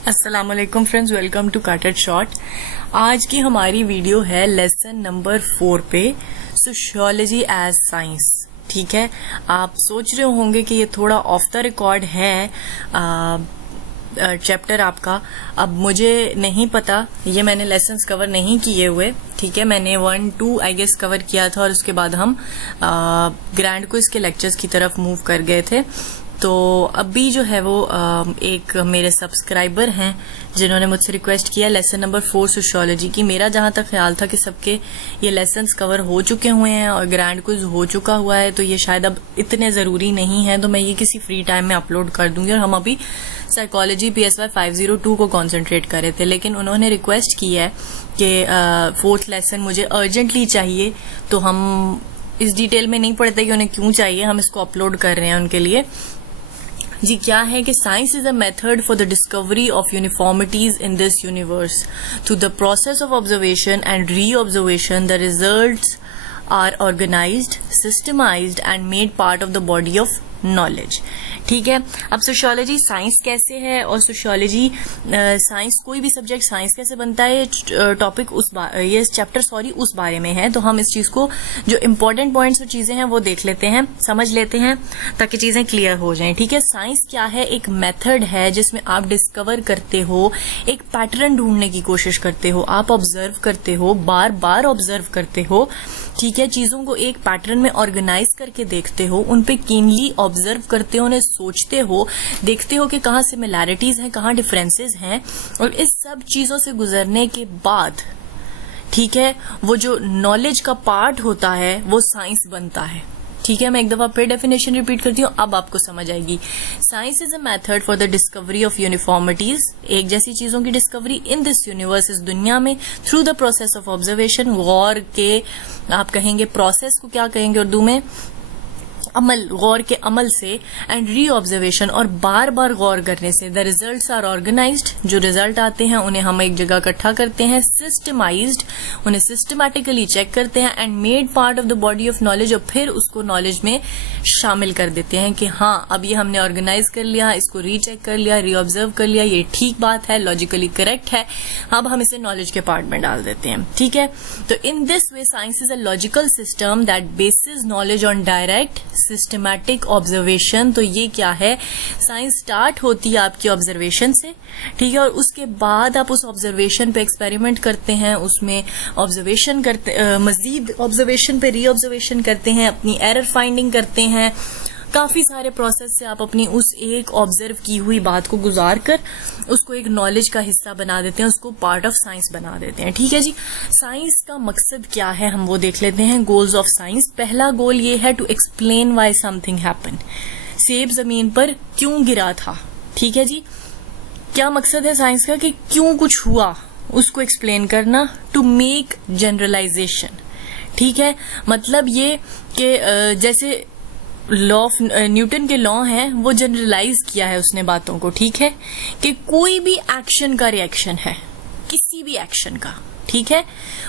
अस्सलामुअलैकुम friends, welcome to cut short. आज की हमारी वीडियो है लेसन नंबर 4 पे, सोशियोलॉजी एज साइंस। ठीक है, आप सोच रहे होंगे कि ये थोड़ा ऑफ द रिकॉर्ड है चैप्टर आपका। अब मुझे नहीं पता, ये मैंने लेसन्स कवर नहीं किए हुए। ठीक है, मैंने 1-2 आई गेस कवर किया था और उसके बाद हम ग्रैंड क्विज के लेक्चर्स की तरफ मूव कर गए थे। तो अभी जो है वो एक मेरे सब्सक्राइबर हैं जिन्होंने मुझसे रिक्वेस्ट किया लेसन नंबर 4 सोशियोलॉजी की। मेरा जहां तक ख्याल था कि सबके ये लेसन्स कवर हो चुके हुए हैं और ग्रैंड क्विज हो चुका हुआ है, तो ये शायद अब इतने जरूरी नहीं है, तो मैं ये किसी फ्री टाइम में अपलोड कर दूंगी। और हम अभी साइकोलॉजी PSY 502 को कॉन्सेंट्रेट कर रहे थे, लेकिन उन्होंने रिक्वेस्ट की है कि 4th लेसन मुझे अर्जेंटली चाहिए, तो हम इस डिटेल में नहीं पढ़ते कि उन्हें क्यों चाहिए, हम इसको अपलोड कर रहे हैं उनके लिए। जी क्या है कि science is a method for the discovery of uniformities in this universe through the process of observation and re observation. The results are organised, systematised and made part of the body of knowledge. ठीक है, अब sociology science कैसे है और sociology science, कोई भी subject science कैसे बनता है, ये टॉपिक ये चैप्टर उस बारे में है। तो हम इस चीज को, जो इम्पोर्टेंट पॉइंट्स और चीजें हैं वो देख लेते हैं, समझ लेते हैं ताकि चीजें क्लियर हो जाएं। ठीक है, साइंस क्या है? एक मेथड है जिसमें आप डिस्कवर करते हो, एक पैटर्न ढूंढने की कोशिश करते हो, आप ऑब्जर्व करते हो, बार बार ऑब्जर्व करते हो। ठीक है, चीजों को एक पैटर्न में ऑर्गेनाइज करके देखते हो, उन पे कीनली ऑब्जर्व करते हो, उन्हें सोचते हो, देखते हो कि कहाँ सिमिलैरिटीज हैं, कहाँ डिफरेंसेस हैं, और इस सब चीजों से गुजरने के बाद, ठीक है, वो जो नॉलेज का पार्ट होता है वो साइंस बनता है। ठीक है, मैं एक दफा फिर डेफिनेशन रिपीट करती हूँ, अब आपको समझ आएगी। Science is a method for the discovery of uniformities, एक जैसी चीजों की डिस्कवरी इन दिस यूनिवर्स, इस दुनिया में, through the process of observation, गौर के, आप कहेंगे प्रोसेस को क्या कहेंगे उर्दू में, अमल, गौर के अमल से, एंड री ऑब्जर्वेशन, और बार बार गौर करने से। द रिजल्ट्स आर ऑर्गेनाइज्ड, जो रिजल्ट आते हैं उन्हें हम एक जगह इकट्ठा करते हैं, सिस्टमाइज्ड, उन्हें सिस्टमैटिकली चेक करते हैं, and made part of the body of knowledge, और फिर उसको नॉलेज में शामिल कर देते हैं कि हाँ अब ये हमने ऑर्गेनाइज कर लिया, इसको रीचेक कर लिया, री ऑब्जर्व कर लिया, ये ठीक बात है, लॉजिकली करेक्ट है, अब हम इसे नॉलेज के पार्ट में डाल देते हैं। ठीक है, तो in this way science is a logical system that basis knowledge on direct systematic observation. तो ये क्या है? साइंस स्टार्ट होती है आपकी ऑब्जर्वेशन से, ठीक है, और उसके बाद आप उस ऑब्जर्वेशन पे एक्सपेरिमेंट करते हैं, उसमें ऑब्जर्वेशन करते, मजीद ऑब्जर्वेशन पे री ऑब्जर्वेशन करते हैं, अपनी एरर फाइंडिंग करते हैं, काफी सारे प्रोसेस से आप अपनी उस एक ऑब्जर्व की हुई बात को गुजार कर उसको एक नॉलेज का हिस्सा बना देते हैं, उसको पार्ट ऑफ साइंस बना देते हैं। ठीक है जी, साइंस का मकसद क्या है हम वो देख लेते हैं। गोल्स ऑफ साइंस, पहला गोल ये है to explain why something happen, सेब जमीन पर क्यों गिरा था। ठीक है जी, क्या मकसद है साइंस का कि क्यों कुछ हुआ उसको एक्सप्लेन करना। टू मेक जनरलाइजेशन, ठीक है, मतलब ये कि जैसे लॉ ऑफ न्यूटन के लॉ हैं, वो जनरलाइज किया है उसने बातों को। ठीक है, कि कोई भी एक्शन का रिएक्शन है, किसी भी एक्शन का, ठीक है,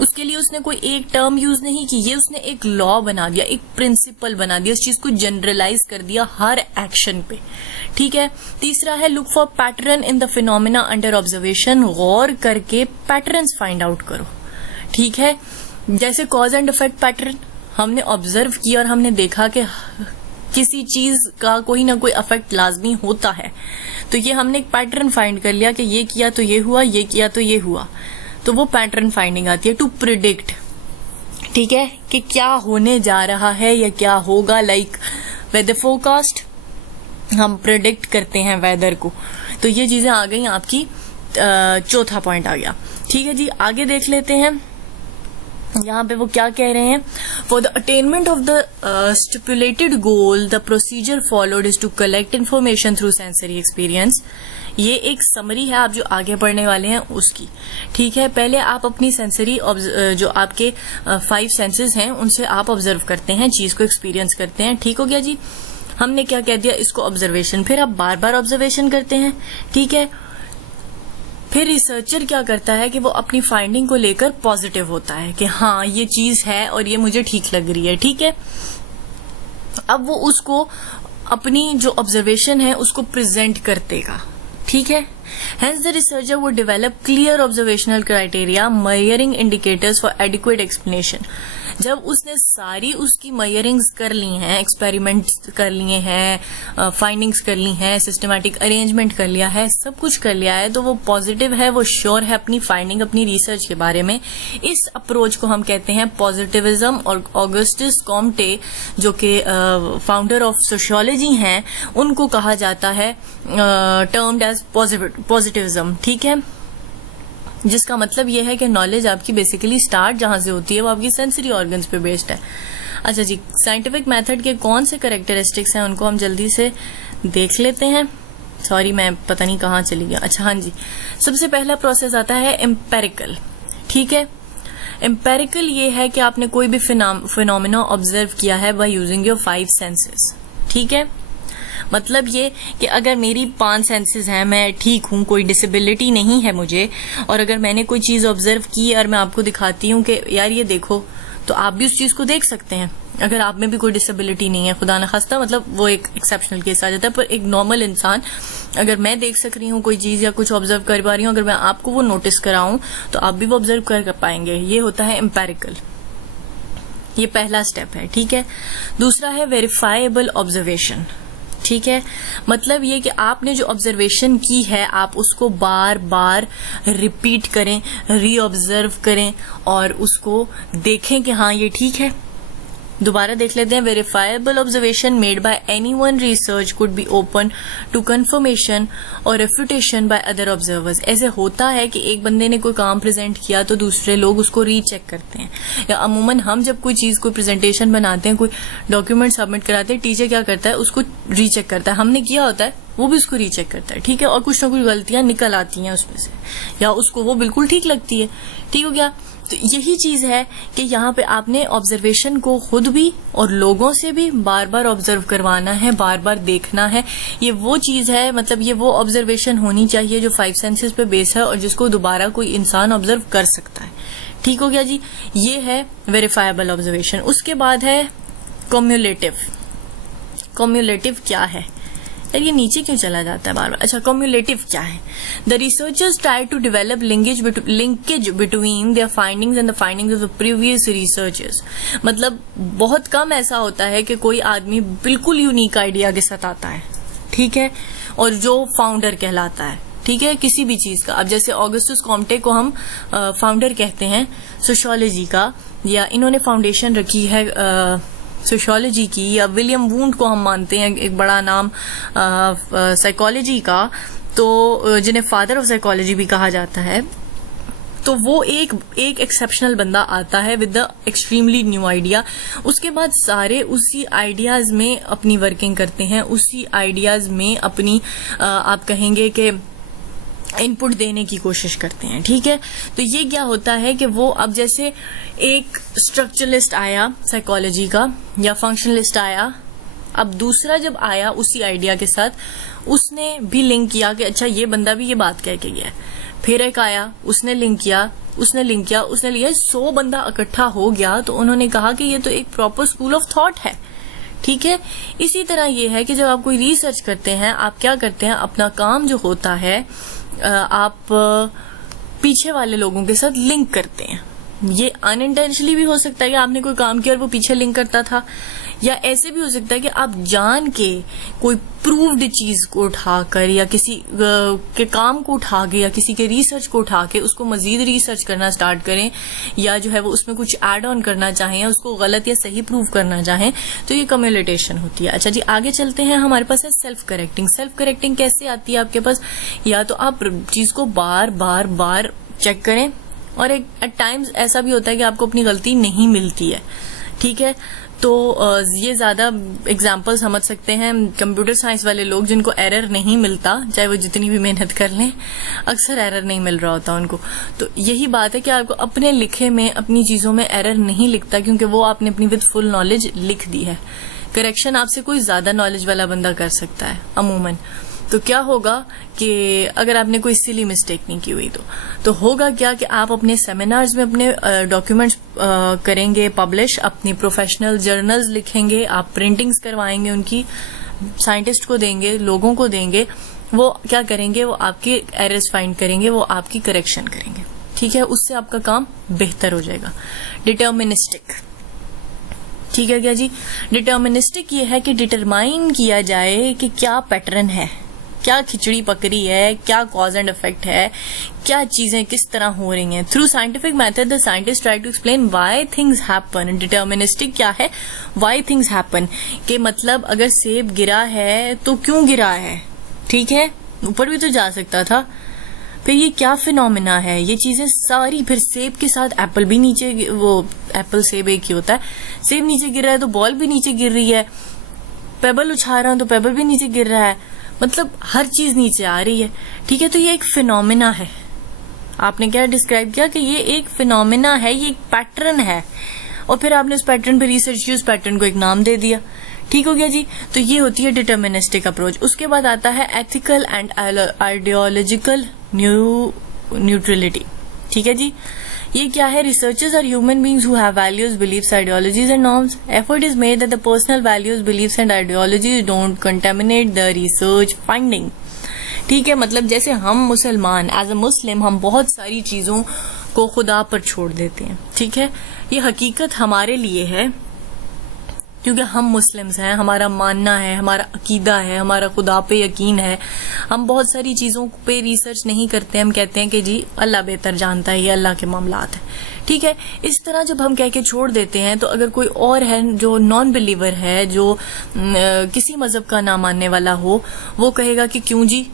उसके लिए उसने कोई एक टर्म यूज नहीं की, ये उसने एक लॉ बना दिया, एक प्रिंसिपल बना दिया, उस चीज को जनरलाइज कर दिया हर एक्शन पे। ठीक है, तीसरा है look for pattern in the phenomena under observation, गौर करके पैटर्न्स फाइंड आउट करो। ठीक है, जैसे कॉज एंड इफेक्ट पैटर्न, हमने ऑब्जर्व किया और हमने देखा कि किसी चीज का कोई ना कोई अफेक्ट लाजमी होता है, तो ये हमने एक पैटर्न फाइंड कर लिया कि ये किया तो ये हुआ, ये किया तो ये हुआ, तो वो पैटर्न फाइंडिंग आती है। टू प्रिडिक्ट, ठीक है, कि क्या होने जा रहा है या क्या होगा, लाइक वेदर फोरकास्ट, हम प्रिडिक्ट करते हैं वेदर को। तो ये चीजें आ गई आपकी, चौथा पॉइंट आ गया। ठीक है जी, आगे देख लेते हैं यहाँ पे वो क्या कह रहे हैं। For the attainment of the stipulated goal the procedure followed is to collect information through sensory experience. ये एक समरी है आप जो आगे पढ़ने वाले हैं उसकी। ठीक है, पहले आप अपनी सेंसरी, जो आपके 5 सेंसेस हैं उनसे आप ऑब्जर्व करते हैं, चीज को एक्सपीरियंस करते हैं। ठीक हो गया जी, हमने क्या कह दिया इसको ऑब्जर्वेशन, फिर आप बार बार ऑब्जर्वेशन करते हैं। ठीक है, फिर रिसर्चर क्या करता है कि वो अपनी फाइंडिंग को लेकर पॉजिटिव होता है कि हाँ ये चीज है और ये मुझे ठीक लग रही है। ठीक है, अब वो उसको अपनी जो ऑब्जर्वेशन है उसको प्रेजेंट कर देगा। ठीक है, Hence the researcher would develop clear observational criteria, measuring indicators for adequate explanation. जब उसने सारी उसकी मेजरिंग्स कर ली हैं, एक्सपेरिमेंट्स कर लिए हैं, फाइंडिंग्स कर ली हैं, सिस्टमैटिक अरेंजमेंट कर लिया है, सब कुछ कर लिया है, तो वो पॉजिटिव है, वो श्योर है अपनी फाइंडिंग, अपनी रिसर्च के बारे में. इस अप्रोच को हम कहते हैं पॉजिटिविज्म. और ऑगस्टस कॉम्टे जो कि फाउंडर ऑफ सोशियोलॉजी हैं, उनको कहा जाता है टर्म्ड एज पॉजिटिविज्म. ठीक है, जिसका मतलब यह है कि नॉलेज आपकी बेसिकली स्टार्ट जहां से होती है वो आपकी सेंसरी ऑर्गन्स पे बेस्ड है. अच्छा जी, साइंटिफिक मेथड के कौन से कैरेक्टरिस्टिक्स हैं उनको हम जल्दी से देख लेते हैं. सॉरी, मैं पता नहीं कहाँ चली गया. अच्छा हाँ जी, सबसे पहला प्रोसेस आता है एम्पेरिकल. ठीक है, एम्पेरिकल ये है कि आपने कोई भी फिनोमिना ऑब्जर्व किया है बाय यूजिंग योर 5 सेंसेस. ठीक है, मतलब ये कि अगर मेरी 5 सेंसेस हैं, मैं ठीक हूं, कोई डिसेबिलिटी नहीं है मुझे, और अगर मैंने कोई चीज ऑब्जर्व की और मैं आपको दिखाती हूं कि यार ये देखो, तो आप भी उस चीज को देख सकते हैं अगर आप में भी कोई डिसेबिलिटी नहीं है. खुदा न खास्ता, मतलब वो एक एक्सेप्शनल केस आ जाता है, पर एक नॉर्मल इंसान, अगर मैं देख सक रही हूँ कोई चीज या कुछ ऑब्जर्व कर पा रही हूँ, अगर मैं आपको वो नोटिस कराऊं तो आप भी वो ऑब्जर्व कर पाएंगे. ये होता है एम्पेरिकल. ये पहला स्टेप है. ठीक है, दूसरा है वेरीफाइबल ऑब्जर्वेशन. ठीक है, मतलब ये कि आपने जो ऑब्जर्वेशन की है आप उसको बार बार रिपीट करें, री ऑब्जर्व करें और उसको देखें कि हाँ ये ठीक है. दोबारा देख लेते हैं. Verifiable observation made by anyone research could be open to confirmation और रेफ्यूटेशन बाय अदर ऑब्जर्वर्स. ऐसे होता है कि एक बंदे ने कोई काम प्रेजेंट किया तो दूसरे लोग उसको रीचेक करते हैं, या अमूमन हम जब कोई चीज, कोई प्रेजेंटेशन बनाते हैं, कोई डॉक्यूमेंट सबमिट कराते हैं, टीचर क्या करता है, उसको रीचेक करता है. हमने किया होता है, वो भी उसको रीचेक करता है. ठीक है, और कुछ ना कुछ गलतियां निकल आती हैं उसमें से, या उसको वो बिल्कुल ठीक लगती है. ठीक हो गया. तो यही चीज है कि यहाँ पे आपने ऑब्जर्वेशन को खुद भी और लोगों से भी बार बार ऑब्जर्व करवाना है, बार बार देखना है. ये वो चीज है, मतलब ये वो ऑब्जर्वेशन होनी चाहिए जो 5 सेंसेस पे बेस है और जिसको दोबारा कोई इंसान ऑब्जर्व कर सकता है. ठीक हो गया जी, ये है वेरीफाइबल ऑब्जर्वेशन. उसके बाद है कम्युलेटिव. कम्युलेटिव क्या है यार, ये नीचे क्यों चला जाता है बार बार. अच्छा, कम्युलेटिव क्या है? The researchers try to develop linkage between their findings and the findings of the previous researchers. मतलब बहुत कम ऐसा होता है कि कोई आदमी बिल्कुल यूनिक आइडिया के साथ आता है. ठीक है, और जो फाउंडर कहलाता है. ठीक है, किसी भी चीज का. अब जैसे ऑगस्टस कॉम्टे को हम फाउंडर कहते हैं सोशियोलॉजी का, या इन्होंने फाउंडेशन रखी है सोशियोलॉजी की, या विलियम वुंड को हम मानते हैं एक बड़ा नाम साइकोलॉजी का, तो जिन्हें फादर ऑफ साइकोलॉजी भी कहा जाता है. तो वो एक एक्सेप्शनल बंदा आता है with the extremely new idea. उसके बाद सारे उसी आइडियाज में अपनी वर्किंग करते हैं, उसी आइडियाज में अपनी आप कहेंगे कि इनपुट देने की कोशिश करते हैं. ठीक है, तो ये क्या होता है कि वो, अब जैसे एक स्ट्रक्चरलिस्ट आया साइकोलॉजी का, या फंक्शनलिस्ट आया, अब दूसरा जब आया उसी आइडिया के साथ, उसने भी लिंक किया कि अच्छा ये बंदा भी ये बात कह के गया. फिर एक आया, उसने लिंक किया, उसने लिंक किया, उसने लिया, 100 बंदा इकट्ठा हो गया, तो उन्होंने कहा कि ये तो एक प्रॉपर स्कूल ऑफ थॉट है. ठीक है, इसी तरह ये है कि जब आप कोई रिसर्च करते हैं, आप क्या करते हैं, अपना काम जो होता है आप पीछे वाले लोगों के साथ लिंक करते हैं. ये अनइंटेंशनली भी हो सकता है कि आपने कोई काम किया और वो पीछे लिंक करता था, या ऐसे भी हो सकता है कि आप जान के कोई प्रूव्ड चीज को उठाकर, या किसी के काम को उठा के, या किसी के रिसर्च को उठा के उसको मजीद रिसर्च करना स्टार्ट करें, या जो है वो उसमें कुछ ऐड ऑन करना चाहें, या उसको गलत या सही प्रूव करना चाहें, तो ये कम्युलेटेशन होती है. अच्छा जी, आगे चलते हैं. हमारे पास है सेल्फ करेक्टिंग. सेल्फ करेक्टिंग कैसे आती है आपके पास? या तो आप चीज को बार बार बार चेक करें, और एक एट टाइम्स ऐसा भी होता है कि आपको अपनी गलती नहीं मिलती है. ठीक है, तो ये ज्यादा एग्जाम्पल समझ सकते हैं कंप्यूटर साइंस वाले लोग, जिनको एरर नहीं मिलता, चाहे वो जितनी भी मेहनत कर लें, अक्सर एरर नहीं मिल रहा होता उनको. तो यही बात है कि आपको अपने लिखे में, अपनी चीजों में एरर नहीं लिखता, क्योंकि वो आपने अपनी विद फुल नॉलेज लिख दी है. करेक्शन आपसे कोई ज्यादा नॉलेज वाला बंदा कर सकता है अमूमन. तो क्या होगा कि अगर आपने कोई सिली मिस्टेक नहीं की हुई, तो होगा क्या कि आप अपने सेमिनार्स में अपने डॉक्यूमेंट्स करेंगे पब्लिश, अपनी प्रोफेशनल जर्नल्स लिखेंगे, आप प्रिंटिंग्स करवाएंगे, उनकी साइंटिस्ट को देंगे, लोगों को देंगे, वो क्या करेंगे, वो आपके एरर्स फाइंड करेंगे, वो आपकी करेक्शन करेंगे, ठीक है। उससे आपका काम बेहतर हो जाएगा। डिटर्मिनिस्टिक, ठीक है क्या जी। डिटर्मिनिस्टिक ये है कि डिटरमाइन किया जाए कि क्या पैटर्न है, क्या खिचड़ी पकड़ी है, क्या कॉज एंड इफेक्ट है, क्या चीजें किस तरह हो रही हैं। Through scientific method the scientist try to explain why things happen. Deterministic क्या है, व्हाई थिंग्स हैपन, के मतलब अगर सेब गिरा है तो क्यों गिरा है, ठीक है, ऊपर भी तो जा सकता था, फिर ये क्या फिनोमिना है, ये चीजें सारी। फिर सेब के साथ एप्पल भी नीचे, वो एप्पल सेब एक ही होता है, सेब नीचे गिर रहा है तो बॉल भी नीचे गिर रही है, पेबल उछाल रहा हूं तो पेबल भी नीचे गिर रहा है, मतलब हर चीज नीचे आ रही है, ठीक है। तो ये एक फिनोमिना है। आपने क्या डिस्क्राइब किया कि ये एक फिनोमिना है, ये एक पैटर्न है, और फिर आपने उस पैटर्न पे रिसर्च की, उस पैटर्न को एक नाम दे दिया, ठीक हो गया जी। तो ये होती है डिटर्मिनिस्टिक अप्रोच। उसके बाद आता है एथिकल एंड आइडियोलॉजिकल न्यूट्रलिटी, ठीक है जी। ये क्या है, researchers are human beings who have values, beliefs, ideologies and norms. Effort is made that the personal values, beliefs and ideologies don't contaminate the research finding, ठीक है। मतलब जैसे हम मुसलमान, एज अ मुस्लिम हम बहुत सारी चीजों को खुदा पर छोड़ देते हैं, ठीक है। ये हकीकत हमारे लिए है क्योंकि हम मुस्लिम्स हैं, हमारा मानना है, हमारा अकीदा है, हमारा खुदा पे यकीन है। हम बहुत सारी चीजों पे रिसर्च नहीं करते, हम कहते हैं कि जी अल्लाह बेहतर जानता है, ये अल्लाह के मामलात है, ठीक है। इस तरह जब हम कह के छोड़ देते हैं तो अगर कोई और है जो नॉन बिलीवर है, जो किसी मजहब का ना मानने वाला हो, वो कहेगा कि क्यों जी,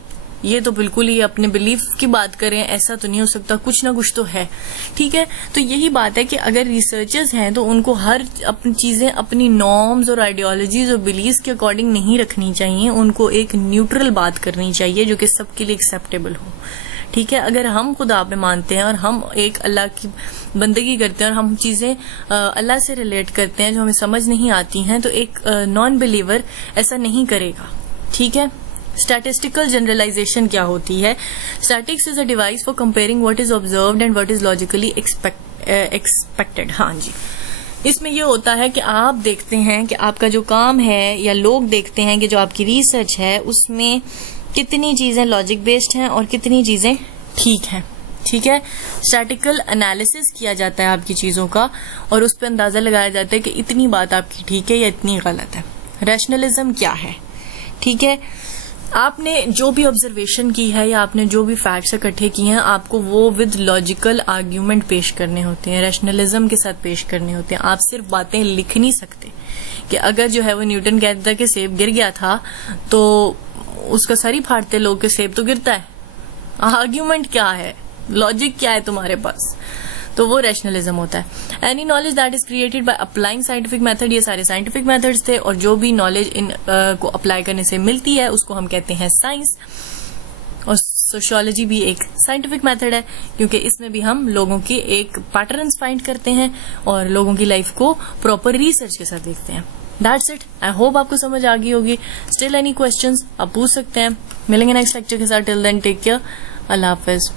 ये तो बिल्कुल ही अपने बिलीफ की बात करें, ऐसा तो नहीं हो सकता, कुछ ना कुछ तो है, ठीक है। तो यही बात है कि अगर रिसर्चर्स हैं तो उनको हर अपनी चीजें अपनी नॉर्म्स और आइडियोलॉजीज और बिलीफ के अकॉर्डिंग नहीं रखनी चाहिए, उनको एक न्यूट्रल बात करनी चाहिए जो कि सबके लिए एक्सेप्टेबल हो, ठीक है। अगर हम खुदा पे मानते हैं और हम एक अल्लाह की बंदगी करते हैं और हम चीजें अल्लाह से रिलेट करते हैं जो हमें समझ नहीं आती हैं, तो एक नॉन बिलीवर ऐसा नहीं करेगा, ठीक है। स्टैटिस्टिकल जनरलाइजेशन क्या होती है? Statics is a device for comparing what is observed and what is logically expected. हाँ जी, इसमें ये होता है कि आप देखते हैं कि आपका जो काम है, या लोग देखते हैं कि जो आपकी रिसर्च है उसमें कितनी चीजें लॉजिक बेस्ड हैं और कितनी चीजें ठीक हैं, ठीक है। स्टैटिकल एनालिसिस किया जाता है आपकी चीजों का और उस पर अंदाजा लगाया जाता है कि इतनी बात आपकी ठीक है या इतनी गलत है। रैशनलिज्म क्या है, ठीक है। आपने जो भी ऑब्जर्वेशन की है या आपने जो भी फैक्ट्स इकट्ठे किए हैं, आपको वो विद लॉजिकल आर्ग्यूमेंट पेश करने होते हैं, रैशनलिज्म के साथ पेश करने होते हैं। आप सिर्फ बातें लिख नहीं सकते कि अगर जो है वो न्यूटन कहता था कि सेब गिर गया था तो उसका सर ही फाड़ते लोग कि सेब तो गिरता है। आर्ग्यूमेंट क्या है, लॉजिक क्या है तुम्हारे पास, तो वो रैशनलिज्म होता है। Any knowledge that is created by applying scientific method, ये सारे साइंटिफिक मेथड्स थे, और जो भी नॉलेज इन को अप्लाई करने से मिलती है उसको हम कहते हैं साइंस। और सोशियोलॉजी भी एक साइंटिफिक मेथड है क्योंकि इसमें भी हम लोगों के एक पैटर्न्स फाइंड करते हैं और लोगों की लाइफ को प्रॉपर रिसर्च के साथ देखते हैं। That's it. आई होप आपको समझ आ गई होगी। स्टिल एनी क्वेश्चंस आप पूछ सकते हैं। मिलेंगे नेक्स्ट लेक्चर के साथ। Till then take care. अल्लाह हाफिज।